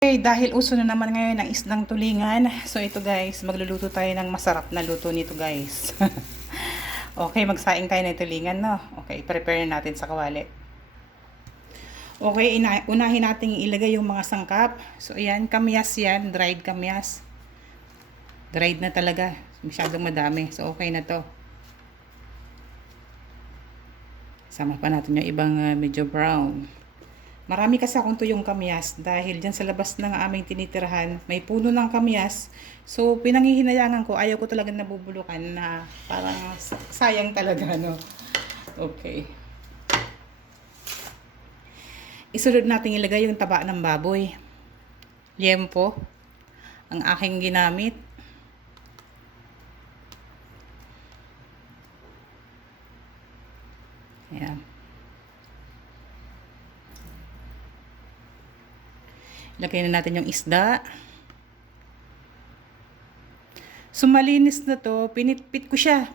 Okay, dahil uso na naman ngayon ang isdang tulingan, so ito guys, magluluto tayo ng masarap na luto nito guys. Okay, magsaing tayo ng tulingan, no? Okay, prepare na natin sa kawali. Okay, unahin natin ilagay yung mga sangkap. So ayan, kamyas yan, dried kamyas. Dried na talaga, masyadong madami. So okay na to. Sama pa natin yung ibang medyo brown. Marami kasi akong tuyong kamyas dahil dyan sa labas ng aming tinitirahan, may puno ng kamyas. So, pinanghihinayangan ko, ayaw ko talaga nabubulukan na parang sayang talaga, no? Okay. Isunod natin ilagay yung taba ng baboy. Liempo, ang aking ginamit. Ayan. Lagay na natin yung isda. So, malinis na to. Pinitpit ko siya.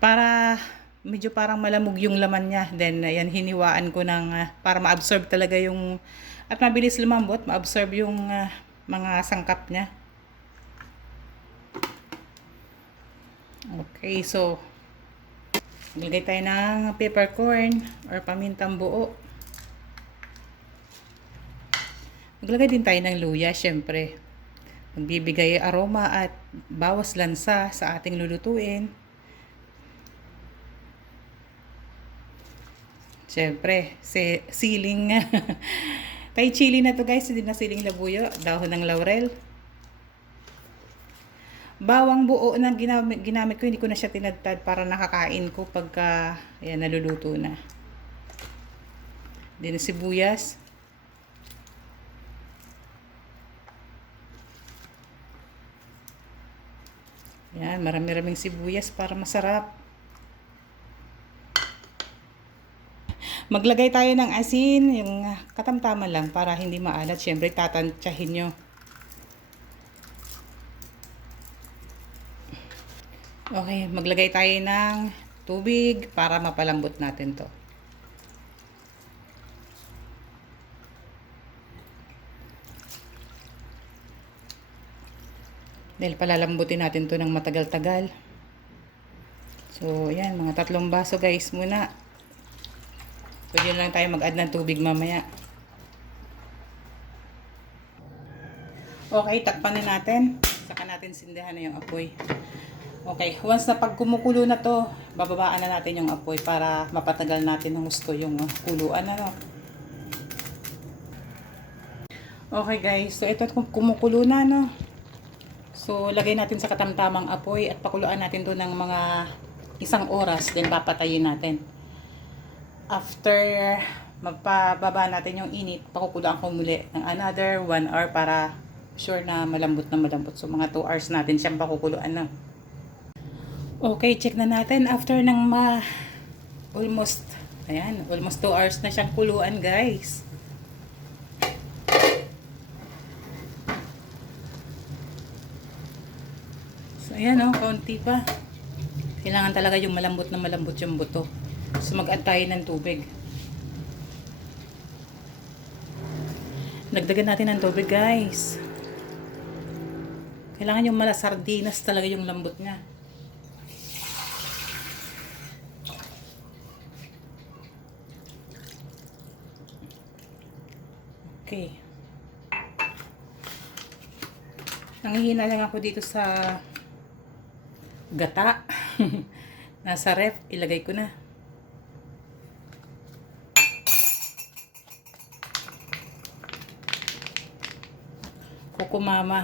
Para medyo parang malamog yung laman niya. Then, ayan, hiniwaan ko ng para ma-absorb talaga yung at mabilis lumambot. Ma-absorb yung mga sangkap niya. Okay, so maglagay tayo ng peppercorn or pamintang buo. Maglagay din tayo ng luya, syempre. Magbibigay aroma at bawas lansa sa ating lulutuin. Syempre, siling. Thai chili na to guys, hindi na siling labuyo. Dahon ng laurel. Bawang buo na ginamit ko, hindi ko na siya tinadtad para nakakain ko pagka ayan, naluluto na. Din sibuyas. Yan, marami-raming sibuyas para masarap. Maglagay tayo ng asin, yung katamtaman lang para hindi maalat. Siyempre, tatantsahin nyo. Okay, maglagay tayo ng tubig para mapalambot natin to. Dahil palalambutin natin to ng matagal-tagal. So, yan, mga 3 baso guys muna. Pwede lang tayo mag-add ng tubig mamaya. Okay, takpan na natin. Saka natin sindihan na yung apoy. Okay, once na pag kumukulo na to, bababaan na natin yung apoy para mapatagal natin ng gusto yung kuluan. Ano? Okay guys, so ito kumukulo na, no? So, lagay natin sa katamtamang apoy at pakuluan natin to ng mga 1 oras. Then, papatayin natin. After magpababa natin yung init, pakukuluan ko muli ng another 1 hour para sure na malambot na malambot. So, mga 2 hours natin siyang pakukuluan na. Okay, check na natin. After ng almost 2 hours na siyang kuluan, guys. So, ayan kaunti pa. Kailangan talaga yung malambot na malambot yung buto. So, mag-add tayo ng tubig. Nagdagan natin ng tubig, guys. Kailangan yung malasardinas talaga yung lambot niya. Okay. Nanghihina lang ako dito sa gata. Nasa ref, ilagay ko na. Kukumama.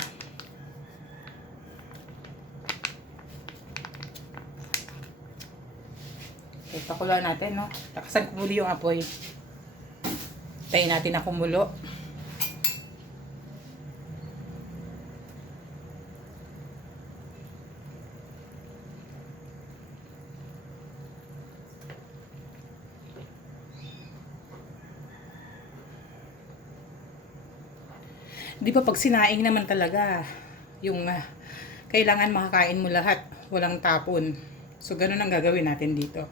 Okay, pakuluan natin, no? Takasan ko muli yung apoy. Tayin natin na kumulo. Di ba pag sinaing naman talaga, yung kailangan makakain mo lahat, walang tapon. So, ganun ang gagawin natin dito.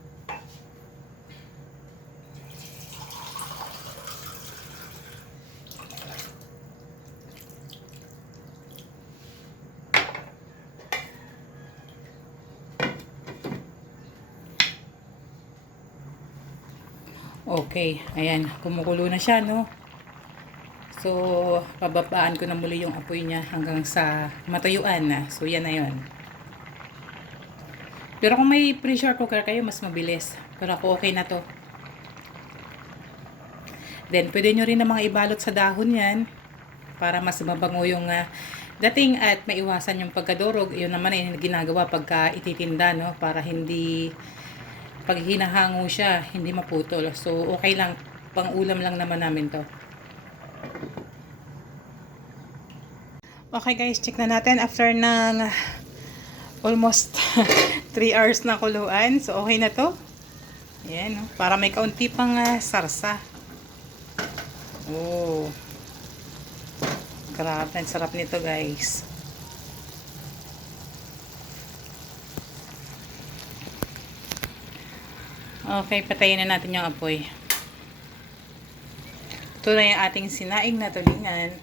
Okay, ayan, kumukulo na siya, no? So, pababaan ko na muli yung apoy niya hanggang sa matuyuan na. So, yan na yun. Pero kung may pressure cooker kayo, mas mabilis. Pero ako okay na to. Then, pwede nyo rin namang ibalot sa dahon yan para mas mabango yung dating at maiwasan yung pagkadurog. Yun naman ay ginagawa pagka ititinda, no? Para hindi, pag hinahango siya, hindi maputol. So, okay lang. Pang ulam lang naman namin to. Okay guys, check na natin after ng almost 3 hours na kuluan. So, okay na to. Ayan, no? Para may kaunti pang sarsa. Oh. Grabe, ang sarap nito guys. Okay, patayin na natin yung apoy. Ito na yung ating sinaing na tulingan.